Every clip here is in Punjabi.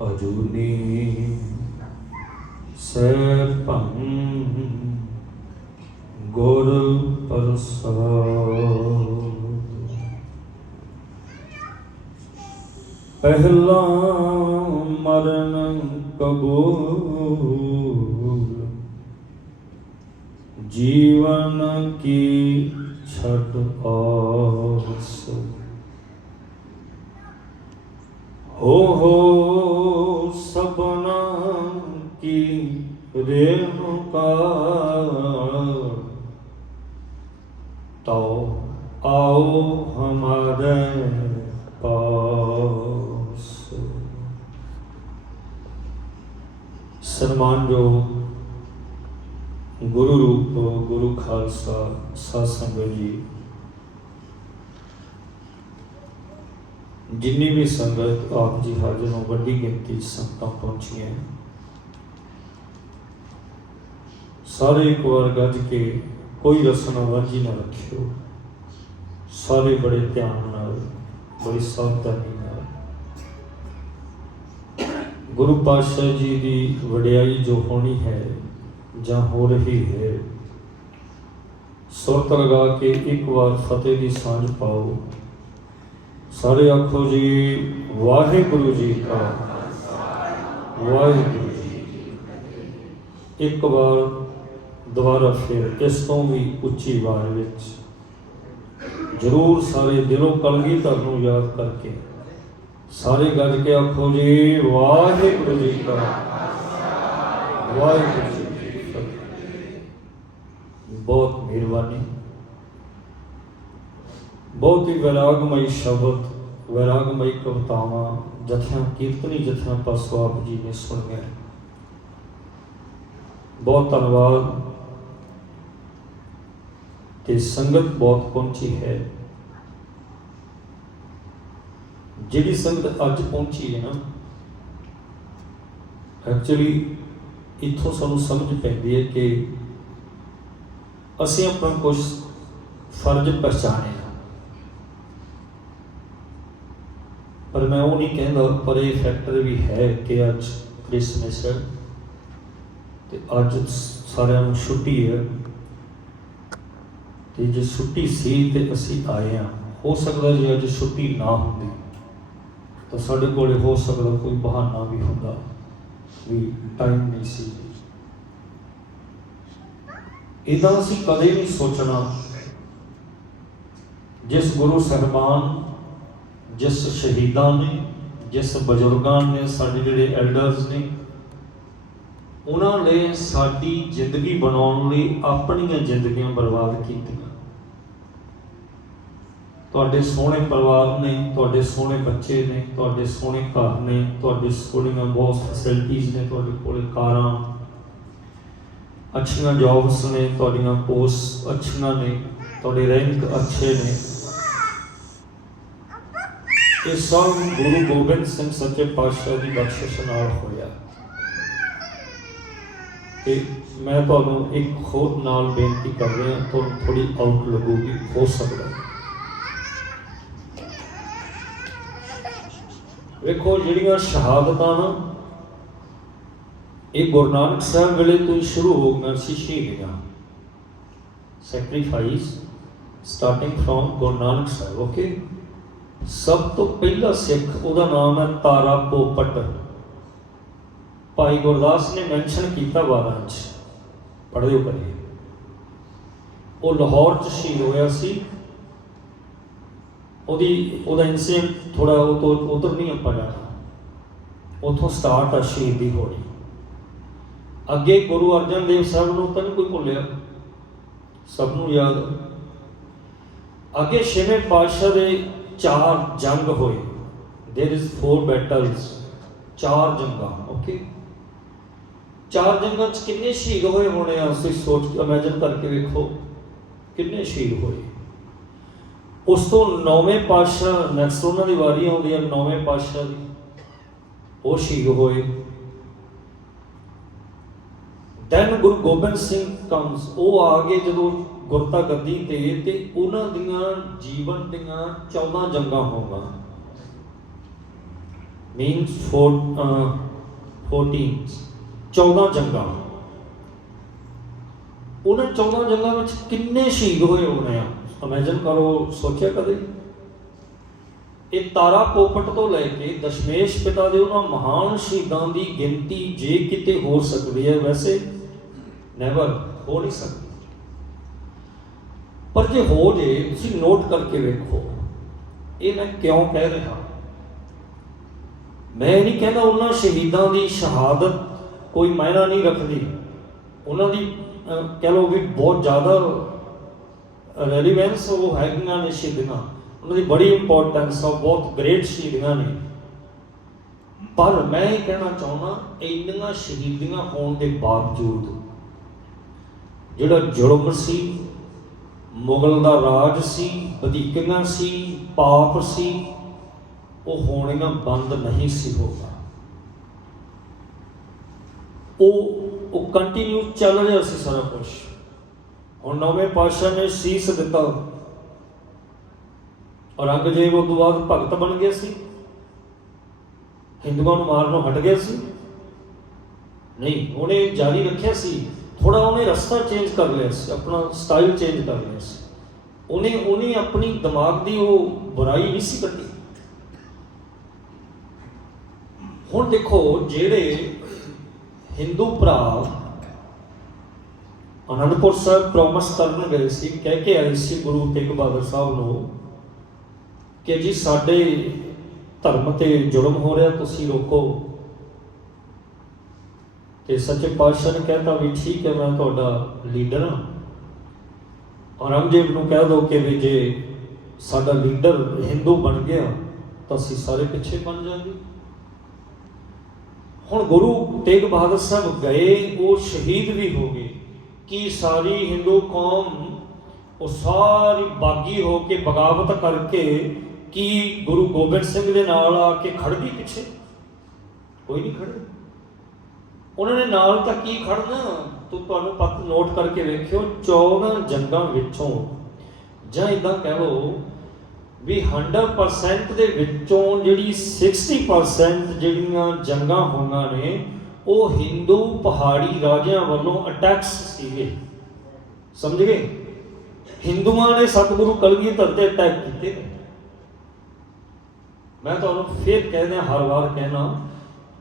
ਅਜੂਨੀ ਸੈ ਭੰ ਗੁਰ ਪ੍ਰਸਾਦ। ਪਹਿਲਾ ਮਰਨ ਕਬੂਲ ਜੀਵਨ ਕੀ ਛਟ ਆਸ ਹੋ ਹੋ ਰੇਣੁਕਾ ਤੋ ਆਓ ਹਮਾਰੇ ਪਾਸ ਸਨਮਾਨਯੋਗ ਗੁਰੂ ਰੂਪ ਗੁਰੂ ਖਾਲਸਾ ਸਾਧ ਸੰਗਤ ਜੀ ਜਿੰਨੀ ਵੀ ਸੰਗਤ ਆਪ ਜੀ ਹਾਜ਼ਰ ਹੋ ਵੱਡੀ ਗਿਣਤੀ 'ਚ ਸੰਗਤਾਂ ਪਹੁੰਚੀਆਂ ਸਾਰੇ ਇੱਕ ਵਾਰ ਗੱਜ ਕੇ ਕੋਈ ਰਸਨਾ ਵਾਂਝੀ ਨਾ ਰੱਖਿਓ। ਸਾਰੇ ਬੜੇ ਧਿਆਨ ਨਾਲ, ਬੜੀ ਸਾਵਧਾਨੀ ਨਾਲ। ਗੁਰੂ ਪਾਤਸ਼ਾਹ ਜੀ ਦੀ ਵਡਿਆਈ ਜੋ ਹੋਣੀ ਹੈ, ਜਾਂ ਹੋ ਰਹੀ ਹੈ, ਸੁਰਤ ਲਗਾ ਕੇ ਇੱਕ ਵਾਰ ਫਤਿਹ ਦੀ ਸਾਂਝ ਪਾਓ। ਸਾਰੇ ਆਖੋ ਜੀ, ਵਾਹਿਗੁਰੂ ਜੀ ਕਾ ਵਾਹਿਗੁਰੂ ਜੀ ਇੱਕ ਵਾਰ ਦੁਬਾਰਾ ਫਿਰ ਇਸ ਤੋਂ ਵੀ ਉੱਚੀ ਆਵਾਜ਼ ਵਿੱਚ ਜ਼ਰੂਰ ਸਾਰੇ ਦਿਲੋਂ ਕਲਗੀਧਰ ਨੂੰ ਯਾਦ ਕਰਕੇ ਸਾਰੇ ਗੱਜ ਕੇ ਆਖੋ ਜੀ, ਵਾਹਿਗੁਰੂ ਜੀ ਕਾ ਵਾਹਿਗੁਰੂ ਜੀ ਕੀ ਫਤਿਹ। ਬਹੁਤ ਮਿਹਰਬਾਨੀ। ਬਹੁਤ ਹੀ ਵਿਰਾਗਮਈ ਸ਼ਬਦ, ਵਿਰਾਗਮਈ ਕਵਿਤਾਵਾਂ, ਜਥਿਆਂ, ਕੀਰਤਨੀ ਜਥਿਆਂ ਪਾਸੋਂ ਆਪ ਜੀ ਨੇ ਸੁਣਿਆ। ਬਹੁਤ ਧੰਨਵਾਦ। ਤੇ ਸੰਗਤ ਬਹੁਤ ਪਹੁੰਚੀ ਹੈ। ਜਿਹੜੀ ਸੰਗਤ ਅੱਜ ਪਹੁੰਚੀ ਹੈ ਨਾ ਐਕਚੁਅਲੀ ਇੱਥੋਂ ਸਾਨੂੰ ਸਮਝ ਪੈਂਦੀ ਹੈ ਕਿ ਅਸੀਂ ਆਪਣਾ ਕੁਝ ਫਰਜ਼ ਪਛਾਣੇ ਆ। ਪਰ ਮੈਂ ਉਹ ਨਹੀਂ ਕਹਿੰਦਾ, ਪਰ ਇਹ ਫੈਕਟਰ ਵੀ ਹੈ ਕਿ ਅੱਜ ਕ੍ਰਿਸਮਸ ਹੈ ਤੇ ਅੱਜ ਸਾਰਿਆਂ ਨੂੰ ਛੁੱਟੀ ਹੈ। ਤੇ ਜੇ ਛੁੱਟੀ ਸੀ ਤੇ ਅਸੀਂ ਆਏ ਆ ਹੋ ਸਕਦਾ ਜੇ ਅੱਜ ਛੁੱਟੀ ਨਾ ਹੁੰਦੀ, ਤਾਂ ਸਾਡੇ ਕੋਲੇ ਹੋ ਸਕਦਾ ਕੋਈ ਬਹਾਨਾ ਵੀ ਹੁੰਦਾ ਵੀ ਟਾਈਮ ਨਹੀਂ ਸੀ। ਇਦਾਂ ਅਸੀਂ ਕਦੇ ਨਹੀਂ ਸੋਚਣਾ ਜਿਸ ਗੁਰੂ ਸਾਹਿਬਾਨ, ਜਿਸ ਸ਼ਹੀਦਾਂ ਨੇ, ਜਿਸ ਬਜ਼ੁਰਗਾਂ ਨੇ, ਸਾਡੇ ਜਿਹੜੇ ਐਲਡਰਸ ਨੇ, ਉਹਨਾਂ ਨੇ ਸਾਡੀ ਜ਼ਿੰਦਗੀ ਬਣਾਉਣ ਲਈ ਆਪਣੀਆਂ ਜ਼ਿੰਦਗੀਆਂ ਬਰਬਾਦ ਕੀਤੀਆਂ। ਤੁਹਾਡੇ ਸੋਹਣੇ ਪਰਿਵਾਰ ਨੇ, ਤੁਹਾਡੇ ਸੋਹਣੇ ਬੱਚੇ ਨੇ, ਤੁਹਾਡੇ ਸੋਹਣੇ ਘਰ ਨੇ, ਤੁਹਾਡੇ ਸੋਹਣੀਆਂ ਬਹੁਤ ਫੈਸਿਲਿਟੀਆਂ ਨੇ, ਤੁਹਾਡੇ ਕੋਲ ਕਾਰਾਂ, ਅੱਛੀਆਂ ਜੌਬਸ ਨੇ, ਤੁਹਾਡੀਆਂ ਪੋਸਟ ਅੱਛੀਆਂ ਨੇ, ਤੁਹਾਡੇ ਰੈਂਕ ਅੱਛੇ ਨੇ। ਇਹ ਸਭ ਗੁਰੂ ਗੋਬਿੰਦ ਸਿੰਘ ਸੱਚੇ ਪਾਤਸ਼ਾਹ ਦੀ ਬਖਸ਼ਿਸ਼ ਨਾਲ ਹੋਇਆ। ਤੇ ਮੈਂ ਤੁਹਾਨੂੰ ਇੱਕ ਹੋਰ ਨਾਲ ਬੇਨਤੀ ਕਰ ਰਿਹਾ, ਤੁਹਾਨੂੰ ਥੋੜੀ ਆਊਟ ਲੱਗੂਗੀ, ਹੋ ਸਕਦਾ। ਵੇਖੋ ਜਿਹੜੀਆਂ ਸ਼ਹਾਦਤਾਂ ਨਾ, ਇਹ ਗੁਰੂ ਨਾਨਕ ਸਾਹਿਬ ਵੇਲੇ ਤੋਂ ਹੀ ਸ਼ੁਰੂ ਹੋ ਗਈਆਂ ਸੀ ਸ਼ਹੀਦੀਆਂ sacrifice starting from Guru Nanak Sahib okay ਸਭ ਤੋਂ ਪਹਿਲਾ ਸਿੱਖ, ਉਹਦਾ ਨਾਮ ਹੈ ਤਾਰਾ ਪੋਪਟ। ਭਾਈ ਗੁਰਦਾਸ ਨੇ ਮੈਂਸ਼ਨ ਕੀਤਾ ਬਾਰਾਂ ਚ, ਪੜ੍ਹਦੇ ਹੋ ਕਰੇ ਉਹ ਲਾਹੌਰ ਚ ਸ਼ਹੀਦ ਹੋਇਆ ਸੀ। ਉਹਦੀ ਉਹਦਾ ਇਨਸੀਡੈਂਟ ਥੋੜਾ ਉਹ ਤੋਂ ਉਧਰ ਨਹੀਂ ਆਪਾਂ ਜਾਣਾ ਉਥੋਂ ਸਟਾਰਟ ਆ ਸ਼ਹੀਦੀ ਹੋਣੀ ਅੱਗੇ ਗੁਰੂ ਅਰਜਨ ਦੇਵ ਸਾਹਿਬ ਨੂੰ ਤਾਂ ਨਹੀਂ ਕੋਈ ਭੁੱਲਿਆ ਸਭ ਨੂੰ ਯਾਦ ਹੈ। ਅੱਗੇ ਛੇਵੇਂ ਪਾਤਸ਼ਾਹ ਦੇ ਚਾਰ ਜੰਗ ਹੋਏ देयर इज फोर battles ਚਾਰ ਜੰਗਾਂ ਓਕੇ ਚਾਰ ਜੰਗਾਂ ਚ ਕਿੰਨੇ ਸ਼ਹੀਦ ਹੋਏ ਹੋਣੇ ਆ ਤੁਸੀਂ ਸੋਚ ਕੇ ਇਮੇਜਿਨ ਕਰਕੇ ਵੇਖੋ ਕਿੰਨੇ ਸ਼ਹੀਦ ਹੋਏ ਉਸ ਤੋਂ ਨੌਵੇਂ ਪਾਤਸ਼ਾਹ ਨੈਕਸਟ ਉਹਨਾਂ ਦੀ ਵਾਰੀ ਆਉਂਦੀ ਹੈ, ਨੌਵੇਂ ਪਾਤਸ਼ਾਹ ਦੀ। ਉਹ ਸ਼ਹੀਦ ਹੋਏ। ਦੈਨ ਗੁਰੂ ਗੋਬਿੰਦ ਸਿੰਘ ਕਮਸ ਉਹ ਆ ਗਏ ਜਦੋਂ ਗੁਰਤਾ ਗੱਦੀ ਤੇ ਤੇ ਉਹਨਾਂ ਦੀਆਂ ਜੀਵਨ ਦੀਆਂ 14 ਜੰਗਾਂ ਹੋਗਾ means for 14 14 ਜੰਗਾਂ। ਉਹਨਾਂ 14 ਜੰਗਾਂ ਵਿੱਚ ਕਿੰਨੇ ਸ਼ਹੀਦ ਹੋਏ ਹੋਣੇ ਆ? ਇਮੇਜਿਨ ਕਰੋ ਸੋਚਿਆ ਕਦੇ? ਇਹ ਤਾਰਾ ਪੋਪਟ ਤੋਂ ਲੈ ਕੇ ਦਸ਼ਮੇਸ਼ ਪਿਤਾ ਦੇ ਉਹਨਾਂ ਮਹਾਨ ਸ਼ਹੀਦਾਂ ਦੀ ਗਿਣਤੀ ਜੇ ਕਿਤੇ ਹੋ ਸਕਦੀ ਹੈ, ਵੈਸੇ ਨੈਵਰ ਹੋ ਨਹੀਂ ਸਕਦੀ। ਪਰ ਜੇ ਹੋ ਜੇ, ਤੁਸੀਂ ਨੋਟ ਕਰਕੇ ਵੇਖੋ, ਇਹ ਮੈਂ ਕਿਉਂ ਕਹਿ ਰਿਹਾ? ਮੈਂ ਨਹੀਂ ਕਹਿੰਦਾ ਉਹਨਾਂ ਸ਼ਹੀਦਾਂ ਦੀ ਸ਼ਹਾਦਤ ਕੋਈ ਮਾਇਨਾ ਨਹੀਂ ਰੱਖਦੀ। ਉਹਨਾਂ ਦੀ ਕਹਿ ਲਓ ਵੀ ਬਹੁਤ ਜ਼ਿਆਦਾ ਰੈਲੀਵੈਂਸ ਉਹ ਹੈਗੀਆਂ ਨੇ ਸ਼ਹੀਦਾਂ ਉਹਨਾਂ ਦੀ ਬੜੀ ਇੰਪੋਰਟੈਂਸ ਆ ਬਹੁਤ ਗ੍ਰੇਟ ਸ਼ਹੀਦਾਂ ਨੇ। ਪਰ ਮੈਂ ਇਹ ਕਹਿਣਾ ਚਾਹੁੰਦਾ, ਇੰਨੀਆਂ ਸ਼ਹੀਦੀਆਂ ਹੋਣ ਦੇ ਬਾਵਜੂਦ ਜਿਹੜਾ ਜ਼ੁਲਮ ਸੀ, ਮੁਗਲ ਦਾ ਰਾਜ ਸੀ, ਵਧੀਕੀਆਂ ਸੀ, ਪਾਪ ਸੀ, ਉਹ ਹੋਣੀਆਂ ਬੰਦ ਨਹੀਂ ਸੀ ਹੋਗਾ ਉਹ ਉਹ ਕੰਟੀਨਿਊ ਚੱਲ ਰਿਹਾ ਸੀ ਸਾਰਾ ਕੁਝ ਹੁਣ ਨੌਵੇਂ ਪਾਤਸ਼ਾਹ ਨੇ ਸੀਸ ਦਿੱਤਾ। ਔਰੰਗਜ਼ੇਬ ਉਸ ਤੋਂ ਬਾਅਦ ਭਗਤ ਬਣ ਗਿਆ ਸੀ। ਹਿੰਦੂਆਂ ਨੂੰ ਮਾਰਨੋਂ ਹਟ ਗਿਆ ਸੀ। ਨਹੀਂ, ਉਹਨੇ ਜਾਰੀ ਰੱਖਿਆ ਸੀ। ਥੋੜਾ ਉਹਨੇ ਰਸਤਾ ਚੇਂਜ ਕਰ ਲਿਆ ਸੀ, ਆਪਣਾ ਸਟਾਈਲ ਚੇਂਜ ਕਰ ਲਿਆ ਸੀ। ਉਹਨੇ ਉਹਨੇ ਆਪਣੀ ਦਿਮਾਗ ਦੀ ਉਹ ਬੁਰਾਈ ਨਹੀਂ ਸੀ ਕੱਢੀ। ਹੁਣ ਦੇਖੋ, ਜਿਹੜੇ ਹਿੰਦੂ ਭਰਾ ਅਨੰਦਪੁਰ ਸਾਹਿਬ ਪ੍ਰੋਮਿਸ ਕਰਨ ਗਏ ਸੀ, ਕਹਿ ਕੇ ਆਏ ਸੀ ਗੁਰੂ ਤੇਗ ਬਹਾਦਰ ਸਾਹਿਬ ਨੂੰ ਕਿ ਜੀ ਸਾਡੇ ਧਰਮ ਤੇ ਜ਼ੁਲਮ ਹੋ ਰਿਹਾ, ਤੁਸੀਂ ਰੋਕੋ। ਤੇ ਸੱਚੇ ਪਾਤਸ਼ਾਹ ਨੇ ਕਹਿਤਾ ਵੀ ਠੀਕ ਹੈ, ਮੈਂ ਤੁਹਾਡਾ ਲੀਡਰ ਹਾਂ। ਔਰੰਗਜ਼ੇਬ ਨੂੰ ਕਹਿ ਦੋ ਕਿ ਵੀ ਜੇ ਸਾਡਾ ਲੀਡਰ ਹਿੰਦੂ ਬਣ ਗਿਆ, ਤਾਂ ਅਸੀਂ ਸਾਰੇ ਪਿੱਛੇ ਬਣ ਜਾਵਾਂਗੇ। ਹੁਣ ਗੁਰੂ ਤੇਗ ਬਹਾਦਰ ਸਾਹਿਬ ਗਏ, ਉਹ ਸ਼ਹੀਦ ਵੀ ਹੋ ਗਏ। ਕਿ ਸਾਰੀ ਹਿੰਦੂ ਕੌਮ ਉਹ ਸਾਰੀ ਬਾਗੀ ਹੋ ਕੇ ਬਗਾਵਤ ਕਰਕੇ ਕੀ ਗੁਰੂ ਗੋਬਿੰਦ ਸਿੰਘ ਦੇ ਨਾਲ ਆ ਕੇ ਖੜ ਗਈ ਪਿੱਛੇ। ਕੋਈ ਨਹੀਂ ਖੜੇ ਉਹਨਾਂ ਨੇ ਨਾਲ ਤਾਂ ਕੀ ਖੜਨਾ ਤੂੰ ਤੁਹਾਨੂੰ ਪੱਤ ਨੋਟ ਕਰਕੇ ਵੇਖਿਓ 14 ਜੰਗਾਂ ਵਿੱਚੋਂ। ਜਾਂ ਇਦਾਂ ਕਹਿ ਲਓ ਵੀ 100% ਦੇ ਵਿੱਚੋਂ ਜਿਹੜੀ 60% ਜਿਹੜੀਆਂ ਜੰਗਾਂ ਹੋਈਆਂ ਨੇ ਉਹ ਹਿੰਦੂ ਪਹਾੜੀ ਰਾਜਿਆਂ ਵੱਲੋਂ ਅਟੈਕਸ ਸੀਗੇ। ਸਮਝ ਗਏ? ਹਿੰਦੂਆਂ ਨੇ ਸਤਿਗੁਰੂ ਕਲਗੀਧਰ ਤੇ ਅਟੈਕ ਕੀਤੇ। ਨੇ ਮੈਂ ਤੁਹਾਨੂੰ ਫੇਰ ਕਹਿੰਦਾ, ਹਰ ਵਾਰ ਕਹਿਣਾ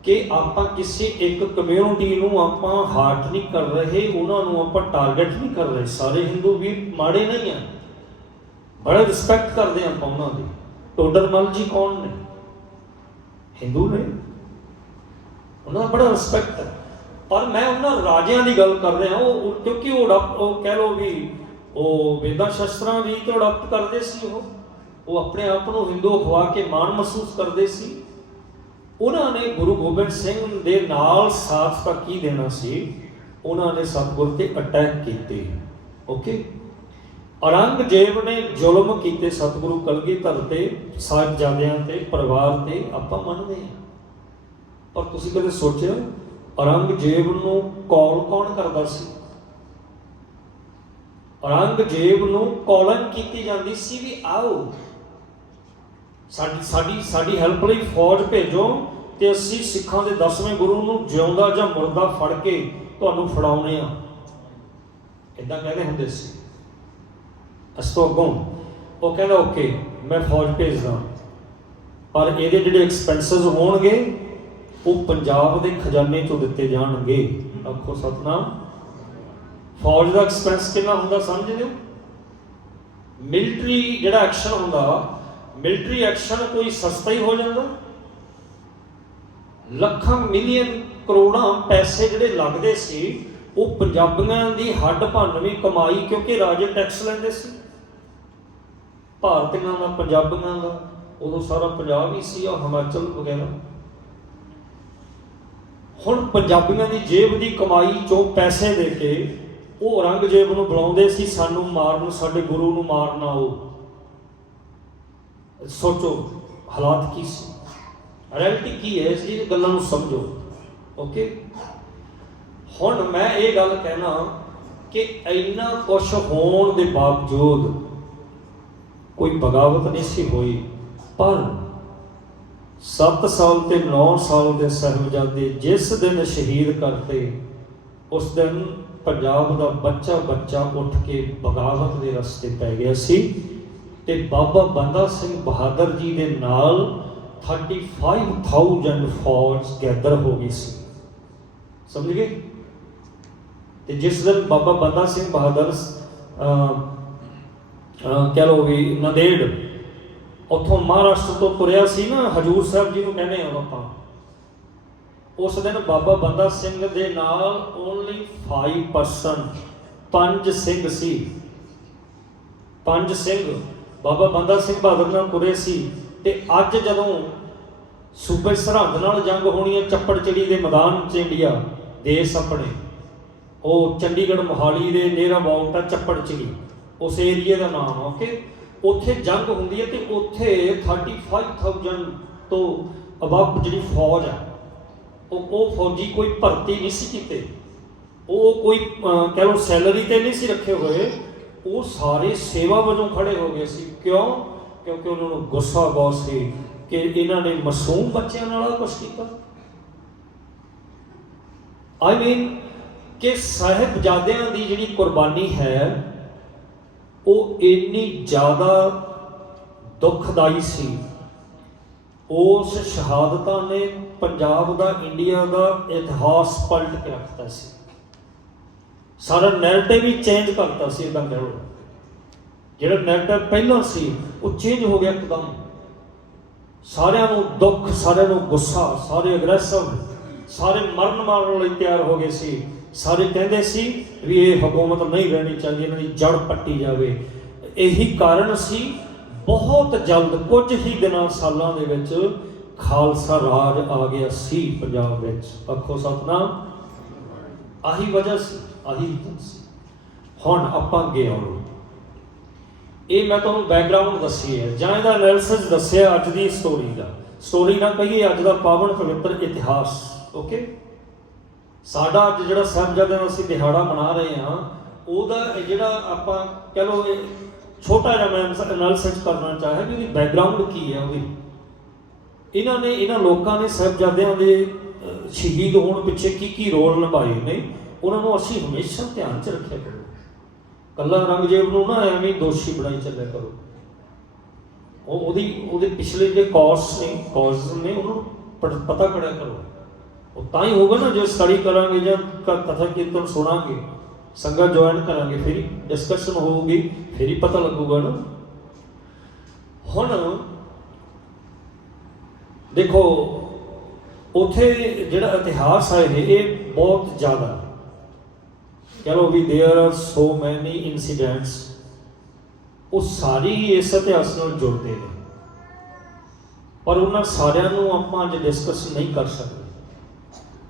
ਕਿ ਆਪਾਂ ਕਿਸੇ ਇੱਕ ਕਮਿਊਨਿਟੀ ਨੂੰ ਆਪਾਂ ਹਾਰਟ ਨਹੀਂ ਕਰ ਰਹੇ, ਉਹਨਾਂ ਨੂੰ ਆਪਾਂ ਟਾਰਗੇਟ ਨਹੀਂ ਕਰ ਰਹੇ। ਸਾਰੇ ਹਿੰਦੂ ਵੀ ਮਾੜੇ ਨਹੀਂ ਆ। ਬੜਾ ਰਿਸਪੈਕਟ ਕਰਦੇ ਆ ਆਪਾਂ ਉਹਨਾਂ ਦੀ। ਟੋਡਰਮਲ ਜੀ ਕੌਣ ਨੇ? ਹਿੰਦੂ ਨੇ। ਉਹਨਾਂ ਦਾ ਬੜਾ ਰਿਸਪੈਕਟ ਹੈ। ਪਰ ਮੈਂ ਉਹਨਾਂ ਰਾਜਿਆਂ ਦੀ ਗੱਲ ਕਰ ਰਿਹਾ, ਉਹ ਕਿਉਂਕਿ ਉਹ ਅਡਾਪ- ਉਹ ਕਹਿ ਲਓ ਵੀ ਉਹ ਵੇਦਾਂ ਸ਼ਸਤਰਾਂ ਦੀ ਤੇ ਕਰਦੇ ਸੀ ਉਹ। ਉਹ ਆਪਣੇ ਆਪ ਨੂੰ ਹਿੰਦੂ ਖਵਾ ਕੇ ਮਾਣ ਮਹਿਸੂਸ ਕਰਦੇ ਸੀ। ਉਹਨਾਂ ਨੇ ਗੁਰੂ ਗੋਬਿੰਦ ਸਿੰਘ ਦੇ ਨਾਲ ਸਾਥ ਤਾਂ ਕੀ ਦੇਣਾ ਸੀ? ਉਹਨਾਂ ਨੇ ਸਤਿਗੁਰ ਤੇ ਅਟੈਕ ਕੀਤੇ। ਓਕੇ ਔਰੰਗਜ਼ੇਬ ਨੇ ਜ਼ੁਲਮ ਕੀਤੇ ਸਤਿਗੁਰੂ ਕਲਗੀਧਰ ਤੇ ਸਾਹਿਬਜ਼ਾਦਿਆਂ ਤੇ, ਪਰਿਵਾਰ ਤੇ, ਆਪਾਂ ਮੰਨਦੇ ਹਾਂ। ਪਰ ਤੁਸੀਂ ਕਦੇ ਸੋਚਿਆ ਔਰੰਗਜ਼ੇਬ ਨੂੰ ਕਾਲ ਕੌਣ ਕਰਦਾ ਸੀ? ਔਰੰਗਜ਼ੇਬ ਨੂੰ ਕਾਲਿੰਗ ਕੀਤੀ ਜਾਂਦੀ ਸੀ ਵੀ ਆਓ। ਸਾਡੀ ਸਾਡੀ ਸਾਡੀ ਹੈਲਪ ਲਈ ਫੌਜ ਭੇਜੋ ਤੇ ਅਸੀਂ ਸਿੱਖਾਂ ਦੇ 10ਵੇਂ ਗੁਰੂ ਨੂੰ ਜਿਉਂਦਾ ਜਾਂ ਮੁਰਦਾ ਫੜ ਕੇ ਤੁਹਾਨੂੰ ਫੜਾਉਣੇ ਆ। ਇਦਾਂ ਕਹਿੰਦੇ ਹੁੰਦੇ ਸੀ। ਅਸ ਤੋਂ ਅੱਗੋਂ ਉਹ ਕਹਿੰਦਾ, ਓਕੇ, ਮੈਂ ਫੌਜ ਭੇਜਦਾ। ਪਰ ਇਹਦੇ ਜਿਹੜੇ ਐਕਸਪੈਂਸਸ ਹੋਣਗੇ ਉਹ ਪੰਜਾਬ ਦੇ ਖਜ਼ਾਨੇ ਚੋਂ ਦਿੱਤੇ ਜਾਣਗੇ। ਆਖੋ ਸਤਨਾਮ। ਫੌਜ ਦਾ ਐਕਸਪੈਂਸ ਕਿੰਨਾ ਹੁੰਦਾ ਸਮਝਦੇ ਹੋ ਮਿਲਟਰੀ ਜਿਹੜਾ ਐਕਸ਼ਨ ਹੁੰਦਾ ਮਿਲਟਰੀ ਐਕਸ਼ਨ ਕੋਈ ਸਸਤਾ ਹੀ ਹੋ ਜਾਂਦਾ। ਲੱਖਾਂ ਮਿਲੀਅਨ ਕਰੋੜਾਂ ਪੈਸੇ ਜਿਹੜੇ ਲੱਗਦੇ ਸੀ, ਉਹ ਪੰਜਾਬੀਆਂ ਦੀ ਹੱਡ ਭੰਨਵੀਂ ਕਮਾਈ ਕਿਉਂਕਿ ਰਾਜੇ ਟੈਕਸ ਲੈਂਦੇ ਸੀ। ਭਾਰਤੀਆਂ ਦਾ, ਪੰਜਾਬੀਆਂ ਦਾ, ਉਦੋਂ ਸਾਰਾ ਪੰਜਾਬ ਹੀ ਸੀ ਆ ਹਿਮਾਚਲ ਵਗੈਰਾ। ਹੁਣ ਪੰਜਾਬੀਆਂ ਦੀ ਜੇਬ ਦੀ ਕਮਾਈ ਚੋਂ ਪੈਸੇ ਦੇ ਕੇ ਉਹ ਔਰੰਗਜ਼ੇਬ ਨੂੰ ਬੁਲਾਉਂਦੇ ਸੀ, ਸਾਨੂੰ ਮਾਰਨ ਸਾਡੇ ਗੁਰੂ ਨੂੰ ਮਾਰਨਾ ਉਹ ਸੋਚੋ, ਹਾਲਾਤ ਕੀ ਸੀ? ਰਿਐਲਿਟੀ ਕੀ ਹੈ? ਇਸ ਦੀ ਗੱਲਾਂ ਨੂੰ ਸਮਝੋ ਓਕੇ ਹੁਣ ਮੈਂ ਇਹ ਗੱਲ ਕਹਿਣਾ ਕਿ ਇੰਨਾ ਕੁਛ ਹੋਣ ਦੇ ਬਾਵਜੂਦ ਕੋਈ ਬਗਾਵਤ ਨਹੀਂ ਸੀ ਹੋਈ, ਪਰ 7 ਸਾਲ ਤੇ 9 ਸਾਲ ਦੇ ਸਾਹਿਬਜ਼ਾਦੇ ਜਿਸ ਦਿਨ ਸ਼ਹੀਦ ਕਰਤੇ ਉਸ ਦਿਨ ਪੰਜਾਬ ਦਾ ਬੱਚਾ ਬੱਚਾ ਉੱਠ ਕੇ ਬਗਾਵਤ ਦੇ ਰਸਤੇ ਪੈ ਗਿਆ ਸੀ ਤੇ ਬਾਬਾ ਬੰਦਾ ਸਿੰਘ ਬਹਾਦਰ ਜੀ ਦੇ ਨਾਲ 35000 ਫੌਜ ਗੈਦਰ ਹੋ ਗਈ ਸੀ। ਸਮਝ ਗਏ? ਤੇ ਜਿਸ ਦਿਨ ਬਾਬਾ ਬੰਦਾ ਸਿੰਘ ਬਹਾਦਰ ਅਹ, ਅਹ, ਕਹਿ ਲਓ ਵੀ ਨੰਦੇੜ ਉੱਥੋਂ ਮਹਾਰਾਸ਼ਟਰ ਤੋਂ ਤੁਰਿਆ ਸੀ ਨਾ, ਹਜੂਰ ਸਾਹਿਬ ਜੀ ਨੂੰ ਕਹਿੰਦੇ ਆ ਆਪਾਂ। ਉਸ ਦਿਨ ਬਾਬਾ ਬੰਦਾ ਸਿੰਘ ਦੇ ਨਾਲ ਓਨਲੀ 5% ਪੰਜ ਸਿੰਘ ਸੀ। ਪੰਜ ਸਿੰਘ, ਬਾਬਾ ਬੰਦਾ ਸਿੰਘ ਬਹਾਦਰ ਨਾਲ ਤੁਰੇ ਸੀ ਤੇ ਅੱਜ ਜਦੋਂ ਸੂਬੇ ਸਰਹੰਦ ਨਾਲ ਜੰਗ ਹੋਣੀ ਹੈ ਚੱਪੜਚਿੜੀ ਦੇ ਮੈਦਾਨ 'ਚ ਇੰਡੀਆ, ਦੇਸ਼ ਆਪਣੇ, ਉਹ ਚੰਡੀਗੜ੍ਹ ਮੋਹਾਲੀ ਦੇ ਨੇਰਾ ਅਬਾਊਟ ਆ ਚੱਪੜਚਿੜੀ ਉਸ ਏਰੀਏ ਦਾ ਨਾਮ ਓਕੇ ਉੱਥੇ ਜੰਗ ਹੁੰਦੀ ਹੈ ਤੇ ਉੱਥੇ 35000 ਤੋਂ ਅਬਵ ਜਿਹੜੀ ਫੌਜ ਆ ਉਹ ਉਹ ਫੌਜੀ ਕੋਈ ਭਰਤੀ ਨਹੀਂ ਸੀ ਕੀਤੇ। ਉਹ ਕੋਈ ਅਹ, ਕਹਿ ਲਓ ਸੈਲਰੀ ਤੇ ਨਹੀਂ ਸੀ ਰੱਖੇ ਹੋਏ ਉਹ ਸਾਰੇ ਸੇਵਾ ਵਜੋਂ ਖੜੇ ਹੋ ਗਏ ਸੀ। ਕਿਉਂ? ਕਿਉਂਕਿ ਉਹਨਾਂ ਨੂੰ ਗੁੱਸਾ ਬਹੁਤ ਸੀ ਕਿ ਇਹਨਾਂ ਨੇ ਮਾਸੂਮ ਬੱਚਿਆਂ ਨਾਲ ਕੁਝ ਕੀਤਾ। ਆਈ ਮੀਨ ਕਿ ਸਾਹਿਬਜ਼ਾਦਿਆਂ ਦੀ ਜਿਹੜੀ ਕੁਰਬਾਨੀ ਹੈ ਉਹ ਇੰਨੀ ਜ਼ਿਆਦਾ ਦੁਖਦਾਈ ਸੀ। ਉਸ ਸ਼ਹਾਦਤਾਂ ਨੇ ਪੰਜਾਬ ਦਾ, ਇੰਡੀਆ ਦਾ ਇਤਿਹਾਸ ਪਲਟ ਕੇ ਰੱਖਤਾ ਸੀ। ਸਾਰਾ ਨੈਰੇਟਿਵ ਹੀ ਚੇਂਜ ਕਰਤਾ ਸੀ ਇਹਦਾ ਕਹਿ ਲਓ ਜਿਹੜਾ ਨੈਰੇਟਿਵ ਪਹਿਲਾਂ ਸੀ, ਉਹ ਚੇਂਜ ਹੋ ਗਿਆ ਇੱਕਦਮ। ਸਾਰਿਆਂ ਨੂੰ ਦੁੱਖ, ਸਾਰਿਆਂ ਨੂੰ ਗੁੱਸਾ, ਸਾਰੇ ਅਗਰੈਸਿਵ ਸਾਰੇ ਮਰਨ ਮਾਰਨ ਲਈ ਤਿਆਰ ਹੋ ਗਏ ਸੀ। ਸਾਰੇ ਕਹਿੰਦੇ ਸੀ ਵੀ ਇਹ ਹਕੂਮਤ ਨਹੀਂ ਰਹਿਣੀ ਚਾਹੀਦੀ, ਇਹਨਾਂ ਦੀ ਜੜ ਪੱਟੀ ਜਾਵੇ। ਇਹੀ ਕਾਰਨ ਸੀ, ਬਹੁਤ ਜਲਦ, ਕੁਝ ਹੀ ਦਿਨਾਂ, ਸਾਲਾਂ ਦੇ ਵਿੱਚ ਖਾਲਸਾ ਰਾਜ ਆ ਗਿਆ ਸੀ ਪੰਜਾਬ ਵਿੱਚ। ਅੱਖੋ ਸਤਨਾਮ, ਆਹੀ ਵਜ੍ਹਾ ਸੀ, ਆਹੀ ਰੀਜ਼ਨ ਸੀ। ਹੁਣ ਆਪਾਂ ਅੱਗੇ ਆਉਣਾ। ਇਹ ਮੈਂ ਤੁਹਾਨੂੰ ਬੈਕਗ੍ਰਾਉਂਡ ਦੱਸੀ ਹੈ। ਜਾਂ ਇਹਦਾ ਐਨਾਲਿਸਿਸ ਦੱਸਿਆ ਅੱਜ ਦੀ ਸਟੋਰੀ ਦਾ। ਸਟੋਰੀ ਨਾ ਕਹੀਏ, ਅੱਜ ਦਾ ਪਾਵਨ ਪਵਿੱਤਰ ਇਤਿਹਾਸ ਓਕੇ ਸਾਡਾ ਅੱਜ ਜਿਹੜਾ ਸਾਹਿਬਜ਼ਾਦਿਆਂ ਦਾ ਅਸੀਂ ਦਿਹਾੜਾ ਮਨਾ ਰਹੇ ਹਾਂ, ਉਹਦਾ ਜਿਹੜਾ ਆਪਾਂ ਕਹ ਲਓ ਇਹ ਛੋਟਾ ਜਿਹਾ ਮੈਂ ਐਨਾਲਿਸਿਸ ਕਰਨਾ ਚਾਹਿਆ ਵੀ ਇਹਦੀ ਬੈਕਗ੍ਰਾਉਂਡ ਕੀ ਹੈ ਉਹਦੀ। ਇਹਨਾਂ ਨੇ, ਇਹਨਾਂ ਲੋਕਾਂ ਨੇ ਸਾਹਿਬਜ਼ਾਦਿਆਂ ਦੇ ਸ਼ਹੀਦ ਹੋਣ ਪਿੱਛੇ ਕੀ ਕੀ ਰੋਲ ਨਿਭਾਏ ਨੇ, ਉਹਨਾਂ ਨੂੰ ਅਸੀਂ ਹਮੇਸ਼ਾ ਧਿਆਨ 'ਚ ਰੱਖਿਆ ਕਰੋ। ਕੱਲਾ ਰੰਗਜੇਬ ਨੂੰ ਨਾ ਐਵੇਂ ਦੋਸ਼ੀ ਬਣਾਈ ਚੱਲਿਆ ਕਰੋ। ਉਹ, ਉਹਦੀ, ਉਹਦੇ ਪਿਛਲੇ ਜਿਹੜੇ ਕਾਜ਼ ਨੇ ਕਾਜ਼ ਨੇ, ਉਹਨੂੰ ਪਤਾ ਕਰਿਆ ਕਰੋ। ਉਹ ਤਾਂ ਹੀ ਹੋਗਾ ਨਾ ਜੇ ਸਟੱਡੀ ਕਰਾਂਗੇ ਜਾਂ ਕ- ਕਥਾ ਕੀਰਤਨ ਸੁਣਾਂਗੇ ਸੰਗਤ ਜੁਆਇਨ ਕਰਾਂਗੇ ਫਿਰ ਹੀ ਡਿਸਕਸ਼ਨ ਹੋਊਗੀ ਫਿਰ ਹੀ ਪਤਾ ਲੱਗੂਗਾ ਨਾ ਹੁਣ ਦੇਖੋ ਉਥੇ ਜਿਹੜਾ ਇਤਿਹਾਸ ਹੈ ਇਹ ਇਹ ਬਹੁਤ ਜ਼ਿਆਦਾ ਕਹ ਲਓ ਵੀ देयर ਆਰ ਸੋ ਮੈਨੀ ਇਨਸੀਡੈਂਟਸ ਉਹ ਸਾਰੀ ਹੀ ਇਸ ਇਤਿਹਾਸ ਨਾਲ ਜੁੜਦੇ ਨੇ ਪਰ ਉਹਨਾਂ ਸਾਰਿਆਂ ਨੂੰ ਆਪਾਂ ਅੱਜ ਡਿਸਕਸ ਨਹੀਂ ਕਰ ਸਕਦੇ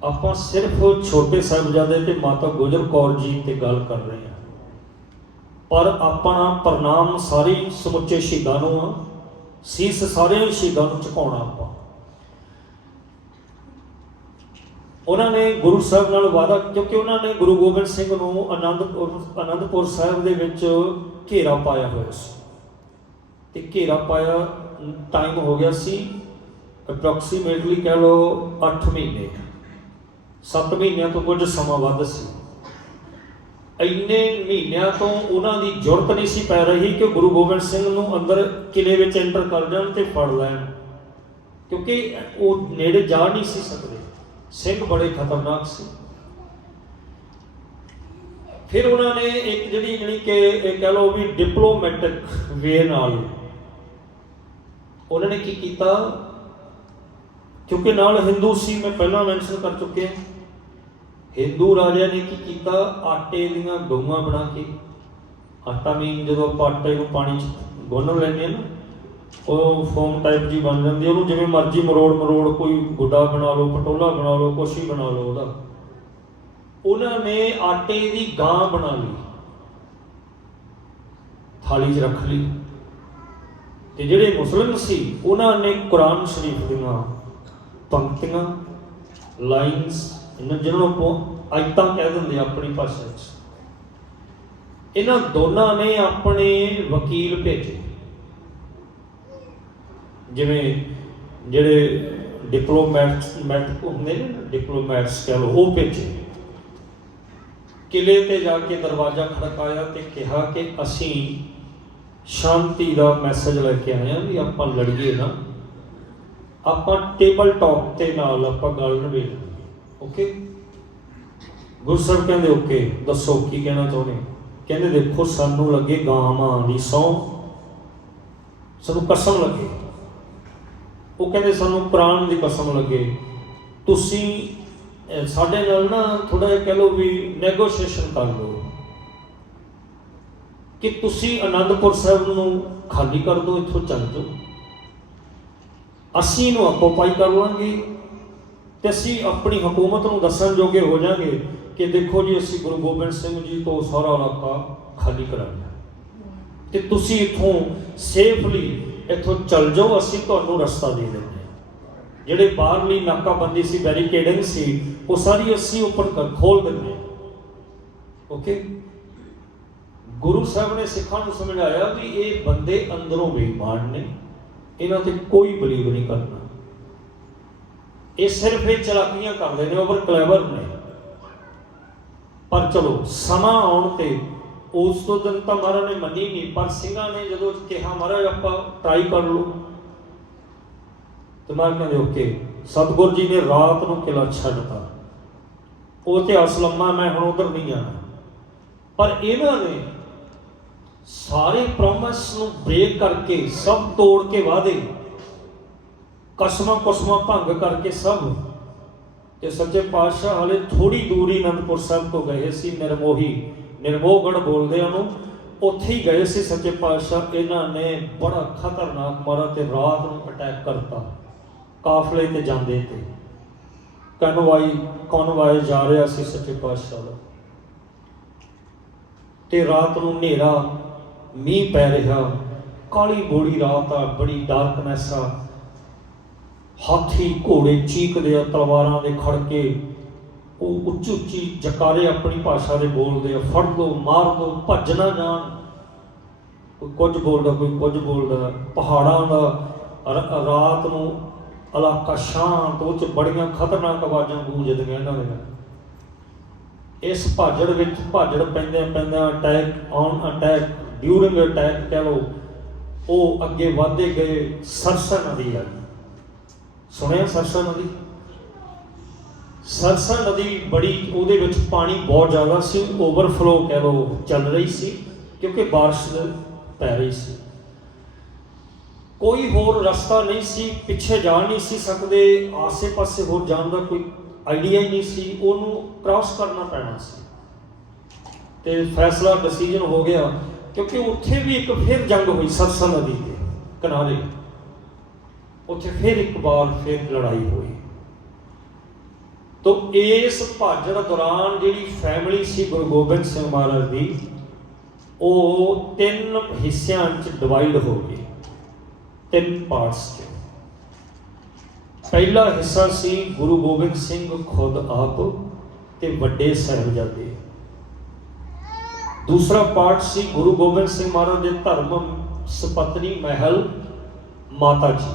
ਆਪਾਂ ਸਿਰਫ ਛੋਟੇ ਸਾਹਿਬਜ਼ਾਦੇ ਤੇ ਮਾਤਾ ਗੁਜਰ ਕੌਰ ਜੀ ਤੇ ਗੱਲ ਕਰ ਰਹੇ ਹਾਂ। ਪਰ ਆਪਣਾ ਪ੍ਰਣਾਮ ਸਾਰੀ ਸਮੁੱਚੇ ਸ਼ਹੀਦਾਂ ਨੂੰ ਆ, ਸੀਸ ਸਾਰੇ ਸ਼ਹੀਦਾਂ ਨੂੰ ਝੁਕਾਉਣਾ ਆਪਾਂ। ਉਹਨਾਂ ਨੇ ਗੁਰੂ ਸਾਹਿਬ ਨਾਲ ਵਾਅਦਾ, ਕਿਉਂਕਿ ਉਹਨਾਂ ਨੇ ਗੁਰੂ ਗੋਬਿੰਦ ਸਿੰਘ ਨੂੰ ਆਨੰਦਪੁਰ ਆਨੰਦਪੁਰ ਸਾਹਿਬ ਦੇ ਵਿੱਚ ਘੇਰਾ ਪਾਇਆ ਹੋਇਆ ਸੀ। ਤੇ ਘੇਰਾ ਪਾਇਆ ਟਾਈਮ ਹੋ ਗਿਆ ਸੀ ਅਪਰੋਕਸੀਮੇਟਲੀ ਕਹਿ ਲਓ 8 ਮਹੀਨੇ। 7 ਮਹੀਨਿਆਂ ਤੋਂ ਕੁਝ ਸਮਾਂ ਵੱਧ ਸੀ। ਇੰਨੇ ਮਹੀਨਿਆਂ ਤੋਂ ਉਹਨਾਂ ਦੀ ਜ਼ਰੂਰਤ ਨਹੀਂ ਸੀ ਪੈ ਰਹੀ ਕਿ ਗੁਰੂ ਗੋਬਿੰਦ ਸਿੰਘ ਨੂੰ ਅੰਦਰ ਕਿਲੇ ਵਿੱਚ ਐਂਟਰ ਕਰ ਜਾਣ ਤੇ ਫੜ ਲੈਣ। ਕਿਉਂਕਿ ਉਹ ਨੇੜੇ ਜਾ ਨਹੀਂ ਸੀ ਸਕਦੇ। ਸਿੰਘ ਬੜੇ ਖਤਰਨਾਕ ਸੀ। ਫਿਰ ਉਹਨਾਂ ਨੇ ਇੱਕ ਜਿਹੜੀ ਜਿਹੜੀ ਕਿ ਇਹ ਕਹਿ ਲਓ ਵੀ ਡਿਪਲੋਮੈਟਿਕ ਵੇ ਨਾਲ ਉਹਨਾਂ ਨੇ ਕੀ ਕੀਤਾ? ਕਿਉਂਕਿ ਨਾਲ ਹਿੰਦੂ ਸੀ, ਮੈਂ ਪਹਿਲਾਂ ਮੈਂਸ਼ਨ ਕਰ ਚੁੱਕਿਆ। ਹਿੰਦੂ ਰਾਜਿਆਂ ਨੇ ਕੀ ਕੀਤਾ? ਆਟੇ ਦੀਆਂ ਗਊਆਂ ਬਣਾ ਕੇ, ਆਟਾ ਮੀਨ ਜਦੋਂ ਆਪਾਂ ਆਟੇ ਨੂੰ ਪਾਣੀ 'ਚ ਗੁੰਨ ਲੈਂਦੇ ਆ ਨਾ, ਉਹ ਫੋਮ ਟਾਈਪ ਜੀ ਬਣ ਜਾਂਦੀ ਉਹਨੂੰ ਜਿਵੇਂ ਮਰਜ਼ੀ ਮਰੋੜ ਮਰੋੜ ਕੋਈ ਗੁੱਡਾ ਬਣਾ ਲਓ, ਪਟੋਲਾ ਬਣਾ ਲਓ, ਕੁਛ ਹੀ ਬਣਾ ਲਓ ਉਹਦਾ। ਉਹਨਾਂ ਨੇ ਆਟੇ ਦੀ ਗਾਂ ਬਣਾ ਲਈ, ਥਾਲੀ 'ਚ ਰੱਖ ਲਈ। ਤੇ ਜਿਹੜੇ ਮੁਸਲਿਮ ਸੀ, ਉਹਨਾਂ ਨੇ ਕੁਰਾਨ ਸ਼ਰੀਫ ਦੀਆਂ ਪੰਕਤੀਆਂ ਲਾਈਨਸ ਇਹਨਾਂ ਜਿਹਨਾਂ ਨੂੰ ਆਪਾਂ ਆਇਤਾਂ ਕਹਿ ਦਿੰਦੇ ਆਪਣੀ ਭਾਸ਼ਾ 'ਚ ਇਹਨਾਂ ਦੋਨਾਂ ਨੇ ਆਪਣੇ ਵਕੀਲ ਭੇਜੇ। ਜਿਵੇਂ ਜਿਹੜੇ ਡਿਪਲੋਮੈਟਸ ਮੈਟ ਹੁੰਦੇ ਨੇ ਡਿਪਲੋਮੈਟਸ ਕਹ ਲਓ, ਉਹ ਭੇਜੇ। ਕਿਲੇ ਤੇ ਜਾ ਕੇ ਦਰਵਾਜ਼ਾ ਖੜਕਾਇਆ ਤੇ ਕਿਹਾ ਕਿ ਅਸੀਂ ਸ਼ਾਂਤੀ ਦਾ ਮੈਸੇਜ ਲੈ ਕੇ ਆਏ ਹਾਂ ਵੀ ਆਪਾਂ ਲੜੀਏ ਨਾ। ਆਪਾਂ ਟੇਬਲ ਟਾਕ ਤੇ ਨਾਲ ਆਪਾਂ ਗੱਲ ਨਵੇੜ ਓਕੇ ਗੁਰੂ ਸਾਹਿਬ ਕਹਿੰਦੇ ਓਕੇ ਦੱਸੋ ਕੀ ਕਹਿਣਾ ਚਾਹੁੰਦੇ ਕਹਿੰਦੇ, ਦੇਖੋ, ਸਾਨੂੰ ਲੱਗੇ ਗਾਂ ਦੀ ਸੌ, ਸਾਨੂੰ ਕਸਮ ਲੱਗੇ। ਉਹ ਕਹਿੰਦੇ, ਸਾਨੂੰ ਪ੍ਰਾਣ ਦੀ ਕਸਮ ਲੱਗੇ। ਤੁਸੀਂ ਸਾਡੇ ਨਾਲ ਨਾ ਥੋੜਾ ਜਿਹਾ ਕਹਿ ਲਓ ਵੀ ਨੈਗੋਸ਼ੀਏਸ਼ਨ ਕਰ ਲਓ। ਕਿ ਤੁਸੀਂ ਆਨੰਦਪੁਰ ਸਾਹਿਬ ਨੂੰ ਖਾਲੀ ਕਰ ਦਿਓ, ਇੱਥੋਂ ਚੱਲ ਜਾਓ। ਅਸੀਂ ਇਹਨੂੰ ਆਪੋਪਾਈ ਕਰ ਲਾਂਗੇ ਤੇ ਅਸੀਂ ਆਪਣੀ ਹਕੂਮਤ ਨੂੰ ਦੱਸਣ ਜੋਗੇ ਹੋ ਜਾਾਂਗੇ ਕਿ ਦੇਖੋ ਜੀ, ਅਸੀਂ ਗੁਰੂ ਗੋਬਿੰਦ ਸਿੰਘ ਜੀ ਤੋਂ ਸਾਰਾ ਇਲਾਕਾ ਖਾਲੀ ਕਰਾ ਲਿਆ। ਤੇ ਤੁਸੀਂ ਇੱਥੋਂ ਸੇਫਲੀ ਇੱਥੋਂ ਚੱਲ ਜਾਓ, ਅਸੀਂ ਤੁਹਾਨੂੰ ਰਸਤਾ ਦੇ ਦਿੰਦੇ ਜਿਹੜੇ ਬਾਹਰਲੀ ਨਾਕਾਬੰਦੀ ਸੀ ਬੈਰੀਕੇਡਿੰਗ ਸੀ, ਉਹ ਸਾਰੀ ਅਸੀਂ ਉੱਪਰ ਖੋਲ ਦਿੰਦੇ ਓਕੇ ਗੁਰੂ ਸਾਹਿਬ ਨੇ ਸਿੱਖਾਂ ਨੂੰ ਸਮਝਾਇਆ ਵੀ ਇਹ ਬੰਦੇ ਅੰਦਰੋਂ ਬੇਈਮਾਨ ਨੇ। ਇਹਨਾਂ ਤੇ ਕੋਈ ਬਲੀਵ ਨਹੀਂ ਕਰਨਾ। ਇਹ ਸਿਰਫ ਇਹ ਚਲਾਕੀਆਂ ਕਰਦੇ ਨੇ ਓਵਰ ਕਲੇਵਰ ਨੇ। ਪਰ ਚਲੋ, ਸਮਾਂ ਆਉਣ ਤੇ ਉਸ ਤੋਂ ਦਿਨ ਤਾਂ ਮਹਾਰਾਜ ਨੇ ਮੰਨੀ ਨਹੀਂ, ਪਰ ਸਿੰਘਾਂ ਨੇ ਜਦੋਂ ਕਿਹਾ, ਮਹਾਰਾਜ, ਆਪਾਂ ਟਰਾਈ ਕਰ ਲਓ। ਤੇ ਮਹਾਰਾਜ ਕਹਿੰਦੇ ਓਕੇ ਸਤਿਗੁਰ ਜੀ ਨੇ ਰਾਤ ਨੂੰ ਕਿਲਾ ਛੱਡਤਾ ਉਹ ਤੇ ਅਸਲਮਾ ਮੈਂ ਹੁਣ ਉਧਰ ਨਹੀਂ ਜਾਣਾ। ਪਰ ਇਹਨਾਂ ਨੇ ਸਾਰੇ ਪ੍ਰੋਮਿਸ ਨੂੰ ਬ੍ਰੇਕ ਕਰਕੇ ਸਭ ਤੋੜ ਕੇ ਵਾਦੇ ਕਸਮਾਂ ਕਸਮਾਂ ਭੰਗ ਕਰਕੇ ਸਭ। ਤੇ ਸੱਚੇ ਪਾਤਸ਼ਾਹ ਹਲੇ ਥੋੜੀ ਦੂਰੀ ਅਨੰਦਪੁਰ ਸਾਹਿਬ ਤੋਂ ਗਏ ਸੀ, ਨਿਰਮੋਹੀ ਨਿਰਮੋਹਗੜ ਬੋਲਦੇ ਆ ਉਹਨੂੰ ਉੱਥੇ ਹੀ ਗਏ ਸੀ ਸੱਚੇ ਪਾਤਸ਼ਾਹ, ਇਹਨਾਂ ਨੇ ਬੜਾ ਖਤਰਨਾਕ ਮਾਰਾ ਤੇ ਰਾਤ ਨੂੰ ਅਟੈਕ ਕਰਤਾ, ਕਾਫਲੇ ਤੇ ਜਾਂਦੇ ਤੇ। ਕਨਵਾਈ ਕਨਵਾਈ ਜਾ ਰਿਹਾ ਸੀ ਸੱਚੇ ਪਾਤਸ਼ਾਹ ਤੇ ਰਾਤ ਨੂੰ ਹਨੇਰਾ ਮੀਂਹ ਪੈ ਰਿਹਾ। ਕਾਲੀ ਗੋੜੀ ਰਾਤ ਆ ਬੜੀ ਡਾਰਕਨੈਸ ਆ। ਹਾਥੀ ਘੋੜੇ ਚੀਕਦੇ ਆ, ਤਲਵਾਰਾਂ ਦੇ ਖੜਕੇ। ਉਹ ਉੱਚੀ ਉੱਚੀ ਜਕਾਰੇ ਆਪਣੀ ਭਾਸ਼ਾ ਦੇ ਬੋਲਦੇ ਆ। ਫੜ ਦੋ ਮਾਰ ਦੋ ਭੱਜ ਨਾ ਜਾਣ। ਕੋਈ ਕੁਝ ਬੋਲਦਾ, ਕੋਈ ਕੁਝ ਬੋਲਦਾ। ਪਹਾੜਾਂ ਦਾ ਰਾਤ ਨੂੰ ਇਲਾਕਾ ਸ਼ਾਂਤ, ਉਹ ਚ ਬੜੀਆਂ ਖਤਰਨਾਕ ਆਵਾਜ਼ਾਂ ਗੂੰਜਦੀਆਂ ਇਹਨਾਂ ਦੇ ਇਸ ਭਾਜੜ ਵਿੱਚ ਭਾਜੜ ਪੈਂਦੇ ਪੈਂਦੇ attack on attack during attack ਕਹ ਲਓ ਉਹ ਅੱਗੇ ਵਧਦੇ ਗਏ ਸਰਸਾ ਨਦੀ ਆ ਸੁਣਿਆ ਸਰਸਾ ਨਦੀ ਸਰਸਾ ਨਦੀ ਬੜੀ ਉਹਦੇ ਵਿੱਚ ਪਾਣੀ ਬਹੁਤ ਜ਼ਿਆਦਾ ਸੀ ਓਵਰਫਲੋ ਕਹਿ ਲਓ ਚੱਲ ਰਹੀ ਸੀ ਕਿਉਂਕਿ بارش ਪੈ ਰਹੀ ਸੀ ਕੋਈ ਹੋਰ ਰਸਤਾ ਨਹੀਂ ਸੀ ਪਿੱਛੇ ਜਾ ਨਹੀਂ ਸੀ ਸਕਦੇ ਆਸੇ-ਪਾਸੇ ਹੋਰ ਜਾਣ ਦਾ ਕੋਈ ਆਈਡੀਆ ਹੀ ਨਹੀਂ ਸੀ ਉਹਨੂੰ ਕ੍ਰਾਸ ਕਰਨਾ ਪੈਣਾ ਸੀ ਤੇ ਫੈਸਲਾ ਡਿਸੀਜਨ ਹੋ ਗਿਆ ਕਿਉਂਕਿ ਉੱਥੇ ਵੀ ਇੱਕ ਫਿਰ ਜੰਗ ਹੋਈ, ਸਰਸਾ ਨਦੀ ਦੇ ਕਿਨਾਰੇ। ਉੱਥੇ ਫਿਰ ਇੱਕ ਵਾਰ ਫਿਰ ਲੜਾਈ ਹੋਈ। ਤੋ ਇਸ ਭਾਜੜ ਦੌਰਾਨ ਜਿਹੜੀ ਫੈਮਿਲੀ ਸੀ ਗੁਰੂ ਗੋਬਿੰਦ ਸਿੰਘ ਮਹਾਰਾਜ ਦੀ, ਉਹ ਤਿੰਨ ਹਿੱਸਿਆਂ 'ਚ ਡਿਵਾਈਡ ਹੋ ਗਈ ਤਿੰਨ ਪਾਰਟਸ 'ਚ। ਪਹਿਲਾ ਹਿੱਸਾ ਸੀ ਗੁਰੂ ਗੋਬਿੰਦ ਸਿੰਘ ਖੁਦ ਆਪ ਤੇ ਵੱਡੇ ਸਾਹਿਬਜ਼ਾਦੇ। ਦੂਸਰਾ ਪਾਠ ਸੀ ਗੁਰੂ ਗੋਬਿੰਦ ਸਿੰਘ ਮਹਾਰਾਜ ਦੇ ਧਰਮ ਸਪਤਨੀ ਮਹਿਲ, ਮਾਤਾ ਜੀ।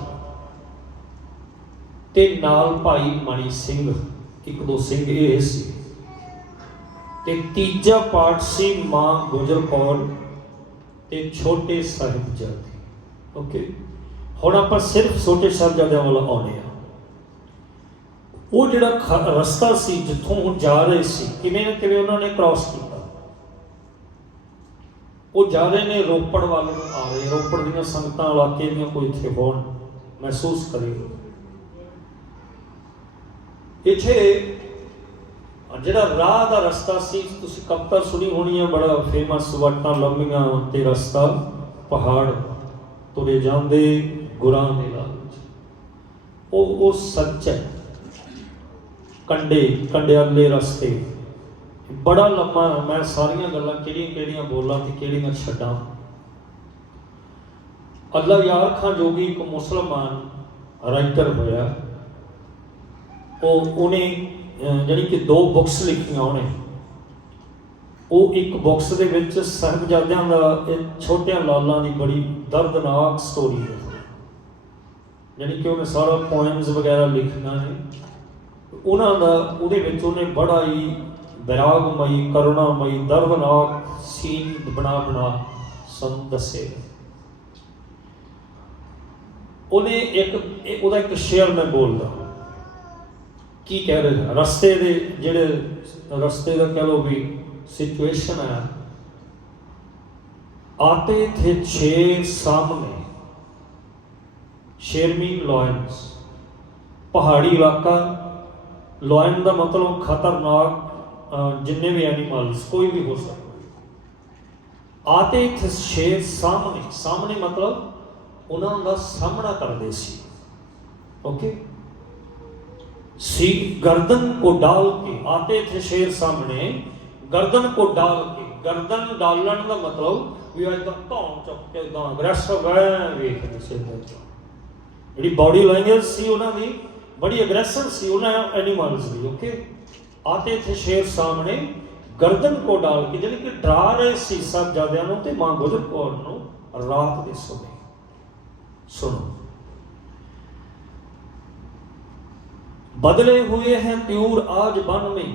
ਤੇ ਨਾਲ ਭਾਈ ਮਣੀ ਸਿੰਘ, ਇੱਕ ਦੋ ਸਿੰਘ ਇਹ ਸੀ। ਤੇ ਤੀਜਾ ਪਾਠ ਸੀ ਮਾਂ ਗੁਜਰ ਕੌਰ ਤੇ ਛੋਟੇ ਸਾਹਿਬਜ਼ਾਦੇ। ਓਕੇ। ਹੁਣ ਆਪਾਂ ਸਿਰਫ ਛੋਟੇ ਸਾਹਿਬਜ਼ਾਦਿਆਂ ਵੱਲ ਆਉਣੇ ਆ ਉਹ ਜਿਹੜਾ ਖ- ਰਸਤਾ ਸੀ ਜਿੱਥੋਂ ਉਹ ਜਾ ਰਹੇ ਸੀ, ਕਿਵੇਂ ਨਾ ਕਿਵੇਂ ਉਹਨਾਂ ਨੇ ਕ੍ਰਾਸ ਕੀਤਾ। ਉਹ ਜਾ ਰਹੇ ਨੇ ਰੋਪੜ ਵੱਲ ਨੂੰ ਆ ਰਹੇ, ਰੋਪੜ ਦੀਆਂ ਸੰਗਤਾਂ ਇਲਾਕੇ ਦੀਆਂ ਕੋਈ ਇੱਥੇ ਹੋਣ ਮਹਿਸੂਸ ਕਰੇ। ਇੱਥੇ ਜਿਹੜਾ ਰਾਹ ਦਾ ਰਸਤਾ ਸੀ, ਤੁਸੀਂ ਕਵਿਤਾ ਸੁਣੀ ਹੋਣੀ ਹੈ ਬੜਾ ਫੇਮਸ ਵਟਾਂ ਲੰਮੀਆਂ ਤੇ ਰਸਤਾ, ਪਹਾੜ ਤੁਰੇ ਜਾਂਦੇ ਗੁਰਾਂ ਦੇ ਲਾਲਚ ਉਹ ਉਹ ਸੱਚ ਹੈ। ਕੰਡੇ ਕੰਡਿਆਲੇ ਰਸਤੇ। ਬੜਾ ਲੰਮਾ ਮੈਂ ਸਾਰੀਆਂ ਗੱਲਾਂ ਕਿਹੜੀਆਂ ਕਿਹੜੀਆਂ ਬੋਲਾਂ ਤੇ ਕਿਹੜੀਆਂ ਛੱਡਾਂ। ਅੱਲਾ ਯਾਰ ਖਾਨ ਜੋਗੀ ਇੱਕ ਮੁਸਲਮਾਨ ਰਾਈਟਰ ਹੋਇਆ। ਉਹ ਉਹਨੇ ਅਹ, ਜਿਹੜੀ ਕਿ ਦੋ ਬੁੱਕਸ ਲਿਖੀਆਂ ਉਹਨੇ। ਉਹ ਇੱਕ ਬੁੱਕਸ ਦੇ ਵਿੱਚ ਸਾਹਿਬਜ਼ਾਦਿਆਂ ਦਾ ਇਹ ਛੋਟਿਆਂ ਲਾਲਾਂ ਦੀ ਬੜੀ ਦਰਦਨਾਕ ਸਟੋਰੀ ਹੈ। ਯਾਨੀ ਕਿ ਉਹਨੇ ਸਾਰਾ ਪੋਇਮਸ ਵਗੈਰਾ ਲਿਖੀਆਂ ਨੇ। ਉਹਨਾਂ ਦਾ ਉਹਦੇ ਵਿੱਚ ਉਹਨੇ ਬੜਾ ਹੀ ਵਿਰਾਗਮਈ, ਕਰੁਣਾਮਈ, ਦਰਵਨਾਕ, ਸੀਨ ਬਣਾ ਬਣਾ ਸੰਤ ਦੱਸੇ। ਉਹਨੇ ਇੱਕ ਉਹਦਾ ਇੱਕ ਸ਼ੇਰ ਮੈਂ ਬੋਲਦਾ। ਕੀ ਕਹਿ ਰਹੇ ਰਸਤੇ ਦੇ ਜਿਹੜੇ, ਰਸਤੇ ਦਾ ਕਹ ਲੋ ਵੀ ਸਿਚੁਏਸ਼ਨ ਆ ਆਤੇ ਥੇ ਛੇ ਸਾਹਮਣੇ। ਸ਼ੇਰਮੀ ਲੋਇਨਸ ਪਹਾੜੀ ਇਲਾਕਾ। ਲਾਇਨ ਦਾ ਮਤਲਬ ਖਤਰਨਾਕ ਜਿੰਨੇ ਵੀ ਐਨੀਮਲਸ ਕੋਈ ਵੀ ਹੋ ਸਕਦਾ। ਆਤੇ ਇਥੇ ਸ਼ੇਰ ਸਾਹਮਣੇ ਸਾਹਮਣੇ ਮਤਲਬ ਉਹਨਾਂ ਦਾ ਸਾਹਮਣਾ ਕਰਦੇ ਸੀ। ਓਕੇ ਸੀ गर्दन को डाल के आते थे शेर सामने गर्दन को डाल के गर्दन डालਣ ਦਾ ਮਤਲਬ ਵੀ ਅੱਜ ਤਾਂ ਧੌਂ ਚੁੱਕ ਕੇ ਦਾ ਅਗਰੈਸਿਵ ਵੇਖਦੇ ਸੀ ਜਿਹੜੀ ਬਾਡੀ ਲੈਂਗੁਏਜ ਸੀ ਉਹਨਾਂ ਦੀ, ਬੜੀ ਅਗਰੈਸਿਵ ਸੀ ਉਹਨਾਂ ਐਨੀਮਲਸ ਦੀ ਓਕੇ ਆਤੇ ਥੇ ਸ਼ੇਰ ਸਾਹਮਣੇ ਗਰਦਨ ਕੋ ਡਾਲ ਕੇ ਜਿਹੜੀ ਕਿ ਡਰਾ ਰਹੇ ਸੀ ਸਭ ਜਾਦਿਆਂ ਨੂੰ ਤੇ ਮਾਂ ਗੁਜਰ ਕੌਰ ਨੂੰ ਰਾਤ ਦੇ ਸਮੇਂ ਸੁਣੋ बदले हुए हैं त्यूर आज वन में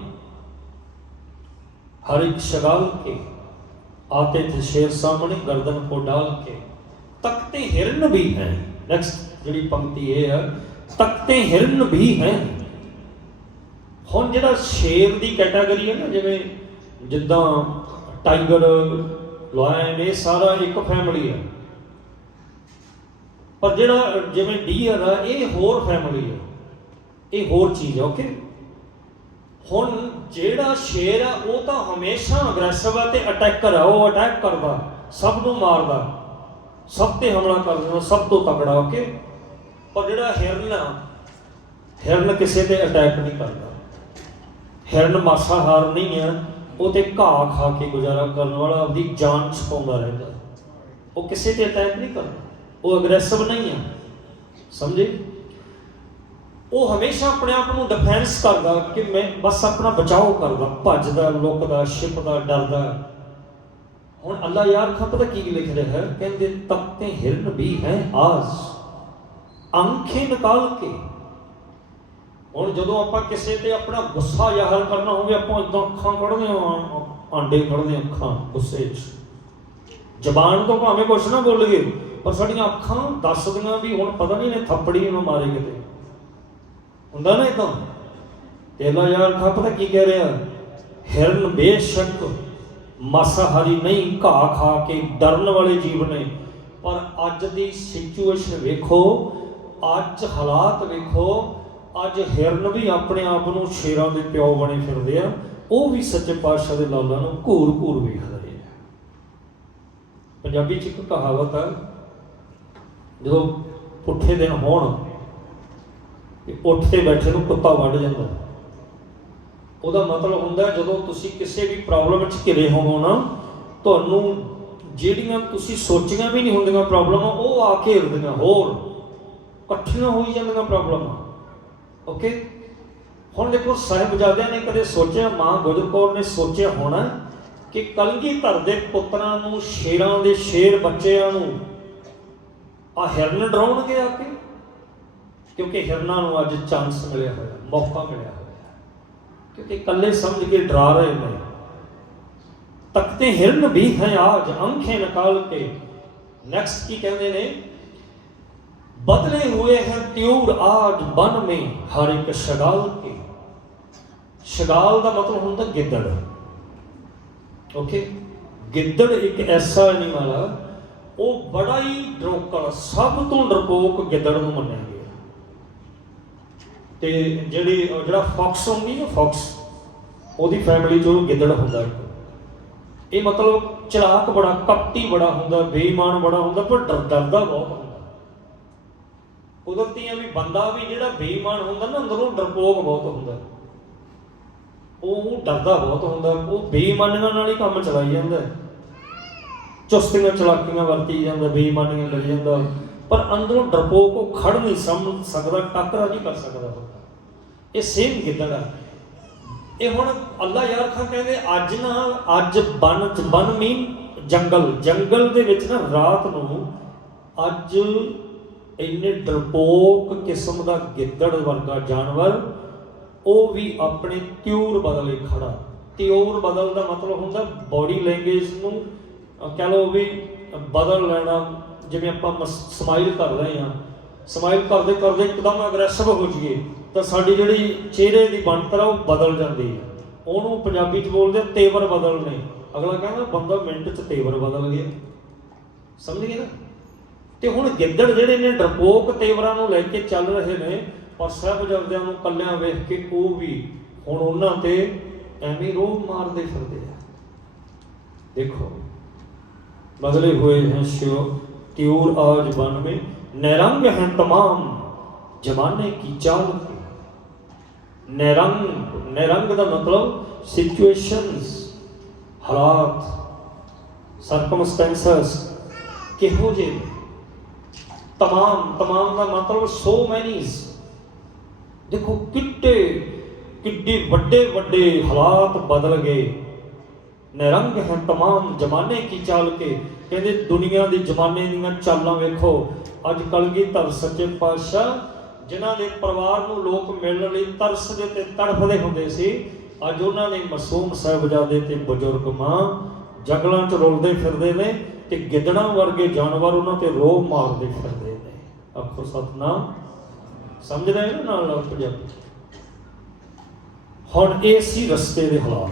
हर एक शगाल के आते थे शेर सामने गर्दन को डाल के तकते हिरन भी हैं नेक्स्ट ਜਿਹੜੀ ਪੰਕਤੀ ਇਹ ਹੈ ਤਕਤੇ ਹਿਰਨ ਵੀ हैं ਹੁਣ ਜਿਹੜਾ ਸ਼ੇਰ ਦੀ ਕੈਟਾਗਰੀ ਹੈ ਨਾ, ਜਿਵੇਂ ਜਿੱਦਾਂ ਟਾਈਗਰ ਲਾਇਨ ਇਹ ਸਾਰਾ ਇੱਕ ਫੈਮਿਲੀ ਹੈ। ਪਰ ਜਿਹੜਾ ਜਿਵੇਂ ਡੀਅਰ ਆ ਇਹ ਹੋਰ ਫੈਮਿਲੀ ਹੈ। ਇਹ ਹੋਰ ਚੀਜ਼ ਹੈ ਓਕੇ ਹੁਣ ਜਿਹੜਾ ਸ਼ੇਰ ਆ ਉਹ ਤਾਂ ਹਮੇਸ਼ਾ ਅਗਰੈਸਿਵ ਆ ਤੇ ਅਟੈਕਰ ਆ ਉਹ ਅਟੈਕ ਕਰਦਾ, ਸਭ ਨੂੰ ਮਾਰਦਾ, ਸਭ ਤੇ ਹਮਲਾ ਕਰਦਾ ਸਭ ਤੋਂ ਤਕੜਾ ਓਕੇ ਪਰ ਜਿਹੜਾ ਹਿਰਨ ਆ ਹਿਰਨ ਕਿਸੇ ਤੇ ਅਟੈਕ ਨਹੀਂ ਕਰਦਾ। ਹਿਰਨ ਮਾਸਾਹਾਰ ਨਹੀਂ ਆ ਉਹ ਤੇ ਘਾਹ ਖਾ ਕੇ ਗੁਜ਼ਾਰਾ ਕਰਨ ਵਾਲਾ ਆਪਣੀ ਜਾਨ ਛਪਾਉਂਦਾ ਰਹਿੰਦਾ। ਉਹ ਕਿਸੇ ਤੇ ਅਟੈਕ ਨਹੀਂ ਕਰਦਾ। ਉਹ ਅਗਰੈਸਿਵ ਨਹੀਂ ਆ ਸਮਝੇ? ਉਹ ਹਮੇਸ਼ਾ ਆਪਣੇ ਆਪ ਨੂੰ ਡਿਫੈਂਸ ਕਰਦਾ ਕਿ ਮੈਂ ਬਸ ਆਪਣਾ ਬਚਾਓ ਕਰਦਾ, ਭੱਜਦਾ, ਲੁਕਦਾ, ਛਿਪਦਾ, ਡਰਦਾ। ਹੁਣ ਅੱਲਾ ਯਾਰ ਖਤ ਦਾ ਕੀ ਲਿਖ ਰਿਹਾ ਹੈ? ਕਹਿੰਦੇ ਤਖਤੇ ਹਿਰਨ ਵੀ ਹੈ ਆਜ਼। ਅੰਖੇ ਨਿਕਾਲ ਕੇ। ਹੁਣ ਜਦੋਂ ਆਪਾਂ ਕਿਸੇ ਤੇ ਆਪਣਾ ਗੁੱਸਾ ਜ਼ਾਹਰ ਕਰਨਾ ਹੋਵੇ, ਆਪਾਂ ਇਦਾਂ ਅੱਖਾਂ ਕੱਢਦੇ ਹਾਂ ਆਂਡੇ ਕੱਢਦੇ ਅੱਖਾਂ ਗੁੱਸੇ 'ਚ। ਜ਼ਬਾਨ ਤੋਂ ਭਾਵੇਂ ਕੁਛ ਨਾ ਬੋਲੀਏ, ਪਰ ਸਾਡੀਆਂ ਅੱਖਾਂ ਦੱਸਦੀਆਂ ਵੀ ਹੁਣ ਪਤਾ ਨਹੀਂ ਨੇ ਥੱਪੜੀ ਇਹਨੂੰ ਮਾਰੇ ਕਿਤੇ। ਹੁੰਦਾ ਨਾ ਇਦਾਂ ਤੇ ਯਾਰ ਖਾ ਪਤਾ ਕੀ ਕਹਿ ਰਿਹਾ? ਹਿਰਨ ਬੇਸ਼ੱਕ ਮਾਸਾਹਾਰੀ ਨਹੀਂ, ਘਾਹ ਖਾ ਕੇ ਡਰਨ ਵਾਲੇ ਜੀਵ ਨੇ। ਪਰ ਅੱਜ ਦੀ ਸਿਚੁਏਸ਼ਨ ਵੇਖੋ, ਅੱਜ ਹਾਲਾਤ ਵੇਖੋ ਅੱਜ ਹਿਰਨ ਵੀ ਆਪਣੇ ਆਪ ਨੂੰ ਸ਼ੇਰਾਂ ਦੇ ਪਿਓ ਬਣੇ ਫਿਰਦੇ ਆ, ਉਹ ਵੀ ਸੱਚੇ ਪਾਤਸ਼ਾਹ ਦੇ ਲਾਲਾਂ ਨੂੰ ਘੂਰ ਘੂਰ ਵੇਖਦੇ ਆ। ਪੰਜਾਬੀ ਚ ਇੱਕ ਕਹਾਵਤ ਆ, ਜਦੋਂ ਪੁੱਠੇ ਦਿਨ ਹੋਣ ਕਿ ਉੱਠ ਕੇ ਬੈਠੇ ਨੂੰ ਕੁੱਤਾ ਵੱਢ ਜਾਂਦਾ। ਉਹਦਾ ਮਤਲਬ ਹੁੰਦਾ, ਜਦੋਂ ਤੁਸੀਂ ਕਿਸੇ ਵੀ ਪ੍ਰੋਬਲਮ ਵਿੱਚ ਘਿਰੇ ਹੋਵੋ ਨਾ, ਤੁਹਾਨੂੰ ਜਿਹੜੀਆਂ ਤੁਸੀਂ ਸੋਚੀਆਂ ਵੀ ਨਹੀਂ ਹੁੰਦੀਆਂ ਪ੍ਰੋਬਲਮਾਂ ਉਹ ਆ ਕੇ ਘਿਰਦੀਆਂ ਹੋਰ ਇਕੱਠੀਆਂ ਹੋਈ ਜਾਂਦੀਆਂ ਪ੍ਰੋਬਲਮਾਂ ਓਕੇ ਹੁਣ ਦੇਖੋ ਸਾਹਿਬਜ਼ਾਦਿਆਂ ਨੇ ਕਦੇ ਸੋਚਿਆ, ਮਾਂ ਗੁਜਰ ਕੌਰ ਨੇ ਸੋਚਿਆ ਹੋਣਾ ਕਿ ਕਲਗੀਧਰ ਦੇ ਪੁੱਤਰਾਂ ਨੂੰ, ਸ਼ੇਰਾਂ ਦੇ ਸ਼ੇਰ ਬੱਚਿਆਂ ਨੂੰ ਆ ਹਿਰਨ ਡਰਾਉਣਗੇ ਆ ਕੇ? ਕਿਉਂਕਿ ਹਿਰਨਾਂ ਨੂੰ ਅੱਜ ਚਾਂਸ ਮਿਲਿਆ ਹੋਇਆ, ਮੌਕਾ ਮਿਲਿਆ ਹੋਇਆ। ਕਿਉਂਕਿ ਇਕੱਲੇ ਸਮਝ ਕੇ ਡਰਾ ਰਹੇ ਨੇ। ਤਖਤੇ ਹਿਰਨ ਵੀ ਹੈ ਆਜ ਅੰਖੇ ਨਿਕਾਲ ਕੇ। ਨੈਕਸਟ ਕੀ ਕਹਿੰਦੇ ਨੇ? ਬਦਲੇ ਹੋਏ ਹੈ ਤਿਉਰ ਆਜ ਬਨ ਮੇ ਹਰ ਇੱਕ ਸ਼ਗਾਲ ਕੇ। ਸ਼ਗਾਲ ਦਾ ਮਤਲਬ ਹੁੰਦਾ ਗਿੱਦੜ। ਓਕੇ? ਗਿੱਦੜ ਇੱਕ ਐਸਾ ਐਨੀਮਲ ਆ, ਉਹ ਬੜਾ ਹੀ ਡਰੋਕਲ ਸਭ ਤੋਂ ਡਰਪੋਕ ਗਿੱਦੜ ਨੂੰ ਮੰਨਿਆ ਗਿਆ। ਤੇ ਜਿਹੜੀ ਜਿਹੜਾ ਫੌਕਸ ਹੁੰਦੀ ਨਾ ਫੌਕਸ, ਉਹਦੀ ਫੈਮਿਲੀ ਚੋਂ ਗਿੱਦੜ ਹੁੰਦਾ ਇਹ ਮਤਲਬ ਚਲਾਕ ਬੜਾ ਕਪਟੀ ਬੜਾ ਹੁੰਦਾ, ਬੇਈਮਾਨ ਬੜਾ ਹੁੰਦਾ, ਪਰ ਡਰ ਡਰਦਾ ਬਹੁਤ ਹੁੰਦਾ ਕੁਦਰਤੀਆਂ ਵੀ, ਬੰਦਾ ਵੀ ਜਿਹੜਾ ਬੇਈਮਾਨ ਹੁੰਦਾ ਨਾ, ਅੰਦਰੋਂ ਡਰਪੋਕ ਬਹੁਤ ਹੁੰਦਾ। ਉਹ ਡਰਦਾ ਬਹੁਤ ਹੁੰਦਾ। ਉਹ ਬੇਈਮਾਨੀਆਂ ਨਾਲ ਹੀ ਕੰਮ ਚਲਾਈ ਜਾਂਦਾ। ਚੁਸਤੀਆਂ, ਚਲਾਕੀਆਂ ਵਰਤੀ ਜਾਂਦਾ, ਬੇਈਮਾਨੀਆਂ ਕਰੀ ਜਾਂਦਾ। ਪਰ ਅੰਦਰੋਂ ਡਰਪੋਕ ਉਹ ਖੜ ਨਹੀਂ ਸਮਝ ਸਕਦਾ, ਟੱਕਰਾ ਨਹੀਂ ਕਰ ਸਕਦਾ ਇਹ ਸੇਮ ਗਿੱਦੜ ਆ ਇਹ ਹੁਣ ਅੱਲਾ ਯਾਰ ਖਾਂ ਕਹਿੰਦੇ, ਅੱਜ ਨਾ, ਅੱਜ ਬਨ ਚ ਬਨ ਮੀਨ ਜੰਗਲ। ਜੰਗਲ ਦੇ ਵਿੱਚ ਨਾ ਰਾਤ ਨੂੰ ਅੱਜ ਇੰਨੇ ਡਰਪੋਕ ਕਿਸਮ ਦਾ ਗਿੱਦੜ ਵਰਗਾ ਜਾਨਵਰ, ਉਹ ਵੀ ਆਪਣੇ ਤਿਉਰ ਬਦਲੇ ਖੜਾ। ਤਿਉਰ ਬਦਲ ਦਾ ਮਤਲਬ ਹੁੰਦਾ ਬਾਡੀ ਲੈਂਗੁਏਜ ਨੂੰ, ਅਹ ਕਹਿ ਲਓ ਵੀ ਬਦਲ ਲੈਣਾ, ਜਿਵੇਂ ਆਪਾਂ ਸਮਾਈਲ ਕਰ ਰਹੇ ਹਾਂ। ਸਮਾਈਲ ਕਰਦੇ ਕਰਦੇ ਇੱਕਦਮ ਅਗਰੈਸਿਵ ਹੋ ਜਾਈਏ, ਤਾਂ ਸਾਡੀ ਜਿਹੜੀ ਚਿਹਰੇ ਦੀ ਬਣਤਰ ਆ ਉਹ ਬਦਲ ਜਾਂਦੀ ਹੈ। ਉਹਨੂੰ ਪੰਜਾਬੀ 'ਚ ਬੋਲਦੇ ਤੇਵਰ ਬਦਲਨੇ ਅਗਲਾ ਕਹਿੰਦਾ, ਬੰਦਾ ਮਿੰਟ 'ਚ ਤੇਵਰ ਬਦਲ ਗਿਆ। ਸਮਝ ਗਏ ਨਾ? ਤੇ ਹੁਣ ਗਿੱਦੜ ਜਿਹੜੇ ਨੇ ਡਰਪੋਕ ਤੇਵਰਾਂ ਨੂੰ ਲੈ ਕੇ ਚੱਲ ਰਹੇ ਨੇ ਪਰ ਸਾਹਿਬਜ਼ਾਦਿਆਂ ਨੂੰ ਕੱਲਿਆਂ ਵੇਖ ਕੇ ਉਹ ਵੀ ਹੁਣ ਉਹਨਾਂ ਤੇ ਐਵੇਂ ਰੋਹ ਮਾਰਦੇ ਫਿਰਦੇ ਆ ਦੇਖੋ बदले हुए हैं शिव त्यूर आज बन में निरंग हैं तमाम जमाने की चाल के निरंग निरंग का मतलब सिचुएशंस हालात ਸਰਕਮਸਟੈਂਸਸ ਕਿਹੋ ਜਿਹੇ ਨੇ? ਤਮਾਮ ਤਮਾਮ ਦਾ ਮਤਲਬ ਸੋ ਮੈਨੀਜ਼ ਦੇਖੋ ਕਿੱਡੇ ਕਿੱਡੇ ਵੱਡੇ ਵੱਡੇ ਹਾਲਾਤ ਬਦਲ ਗਏ ਨਿਰੰਗ ਹੈ तमाम ਜਮਾਨੇ ਕੀ ਚਾਲ ਕੇ ਕਹਿੰਦੇ ਦੁਨੀਆ ਦੀ ਜਮਾਨੇ ਦੀਆਂ ਚਾਲਾਂ ਵੇਖੋ ਅੱਜ ਕਲਗੀਧਰ ਸੱਚੇ ਪਾਤਸ਼ਾਹ ਜਿਨ੍ਹਾਂ ਦੇ ਪਰਿਵਾਰ ਨੂੰ ਲੋਕ ਮਿਲਣ ਲਈ ਤਰਸਦੇ ਤੇ ਤੜਫਦੇ ਹੁੰਦੇ ਸੀ ਅੱਜ ਉਹਨਾਂ ਦੇ ਮਾਸੂਮ ਸਾਹਿਬਜ਼ਾਦੇ ਤੇ ਬਜ਼ੁਰਗ ਮਾਂ ਜੰਗਲਾਂ 'ਚ ਰੁਲਦੇ ਫਿਰਦੇ ਨੇ ਤੇ ਗਿੱਦੜਾਂ ਵਰਗੇ ਜਾਨਵਰ ਉਹਨਾਂ ਤੇ ਰੋਹ ਮਾਰਦੇ ਫਿਰਦੇ ਨੇ ਆਖੋ ਸਤਨਾਮ। ਸਮਝ ਰਹੇ ਹੋ ਨਾ ਨਾਲ ਨਾਲ ਪੰਜਾਬੀ ਹੁਣ ਇਹ ਸੀ ਰਸਤੇ ਦੇ ਹਾਲਾਤ।